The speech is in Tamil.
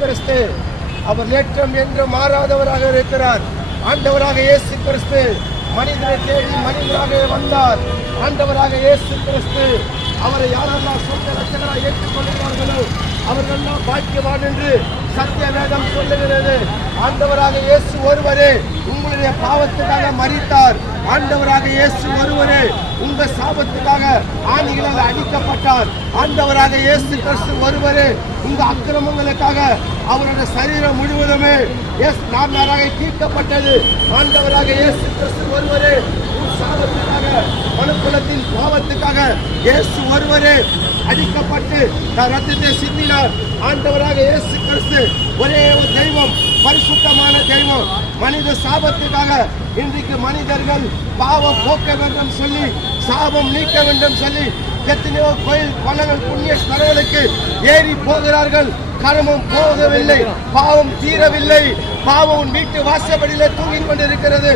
கிறிஸ்து. அவர் நேற்றம் என்று மாறாதவராக இருக்கிறார். ஆண்டவராக இயேசு கிறிஸ்து. மனிதனை தேடி மனிதராக வந்தார். ஆண்டவராக இயேசு கிறிஸ்து. அவரை யாரெல்லாம் சொந்த ரட்சகராக ஏற்றுக்கொள்கிறார்களோ அவர்களெல்லாம் பாக்கியவான் என்று சத்திய வேதம் சொல்லுகிறது. ஆண்டவராக இயேசு ஒருவரே உங்களுடைய பாவத்துக்காக மறித்தார். ஆண்டவராக இயேசு ஒருவரே உங்க சாபத்துக்காக ஆணிகளால் அடிக்கப்பட்டார். ஆண்டவராக இயேசு கிறிஸ்து ஒருவரே உங்க அக்கிரமங்களுக்காக அவருடைய சரீரம் முழுவதுமே எஸ் நார்மலாக தீர்க்கப்பட்டது. ஆண்டவராக இயேசு கிறிஸ்து ஒருவரே உன் சாபத்துக்காக மனுக்குலத்தின் பாவத்துக்காக இயேசு ஒருவரே அடிக்கப்பட்டு தன் ரத்தத்தை சிந்தினார். ஆண்டவராக இயேசு கிறிஸ்து ஒரே ஒரு தெய்வம் பரிசுத்தமான தெய்வம். மனித சாபத்துக்காக இன்றைக்கு மனிதர்கள் பாவம் போக்க வேண்டும் சொல்லி சாபம் நீக்க வேண்டும் சொல்லி எத்தனையோ கோயில் குளங்கள் புண்ணிய ஸ்தலங்களுக்கு ஏறி போகிறார்கள். கர்மம் போகவில்லை பாவம் தீரவில்லை. பாவம் வீட்டு வாசப்படியில் தூங்கிக் கொண்டிருக்கிறது.